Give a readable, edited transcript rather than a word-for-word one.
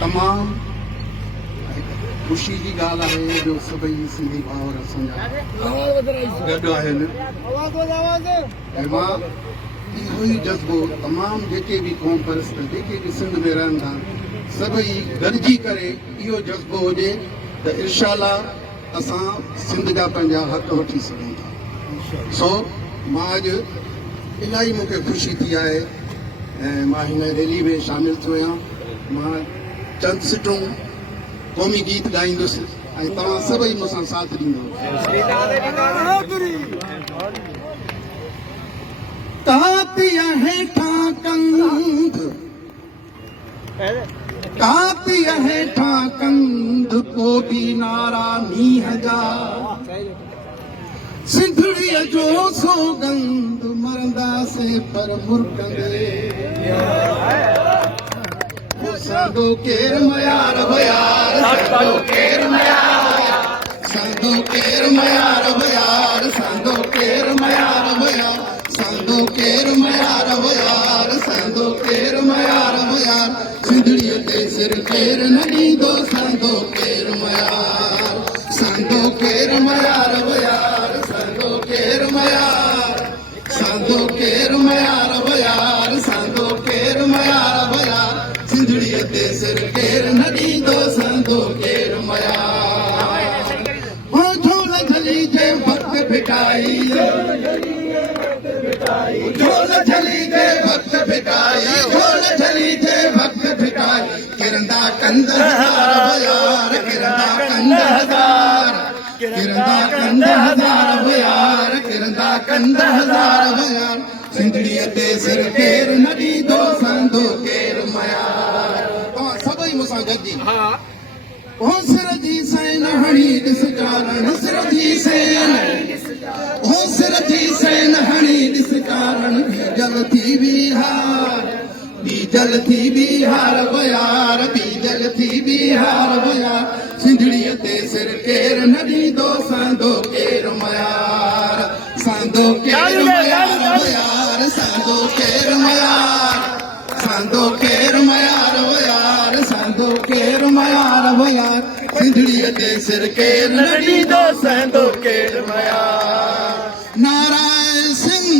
तमाम ख़ुशी की ॻाल्हि आहे जो सभई सिंधी भाउर असांजा गॾु आहिनि ऐं मां इहो ई जज़्बो तमामु जेके बि क़ौम परस्त जेके बि सिंध में रहनि था सभई गॾिजी करे इहो जज़्बो हुजे त इनशाअल्लाह असां सिंध जा पंहिंजा हक़ वठी सघूं था। सो मां अॼु इलाही मूंखे ख़ुशी थी आहे ऐं मां हिन रैली में शामिल थियो आहियां। मां चंद सिटूं क़ौमी गीत ॻाईंदुसि ऐं तव्हां सभई मूंसां साथ ॾींदव। तातीअ हेठां कंध तातीअ हेठां कंध को बि नारा मींहं जा सिंधड़ीअ जो सौगंध मरंदासीं पर मुर्कंदे संदो केर मयार भयार संदो केर मयार संदो केर मयार भयार संदो केर मयार भयार संदो केर मयार भयार संदो केर मयार भयार सिंधड़ीअ ते सिर केर न ॾींदो संदो केर मयार संदो केर मयार भयार संदो केर मयार संदो केर मयार भयार संदो केर मयार भयार सिंधड़ीअ ते सिर केर न ॾींदो संदो केर मयार हो झोल झली जे वक़्त भिटाई झोल झली जे वक़्त भिटाई झोल झली जे वक़्त भिटाई किरंदा कंद हज़ार भयार किरंदा कंद हज़ार किरंदा कंद हज़ार भयार किरंदा कंद हज़ार भयार सिंधड़ीअ ते सिर केर न ॾींदो संदो केर मयार। तव्हां सभई मूंसां गॾिजी ओ सिर जी सैन हणी ॾिस कारण सिर जी सैन ओ सिर जी सैन हणी ॾिस कारण बीजल थी बिहार बीजल थी बिहार भयार बीजल थी बिहार भयार सिंधड़ीअ ते सिर केर न ॾींदो संदो केर मयार संदो केर मयार भयार संदो केर मयार संदो केर मयार भयार संदो केर मयार भयार सिंधड़ीअ ते सिर केर न ॾींदो संदो केर मयार। नारायण सिंह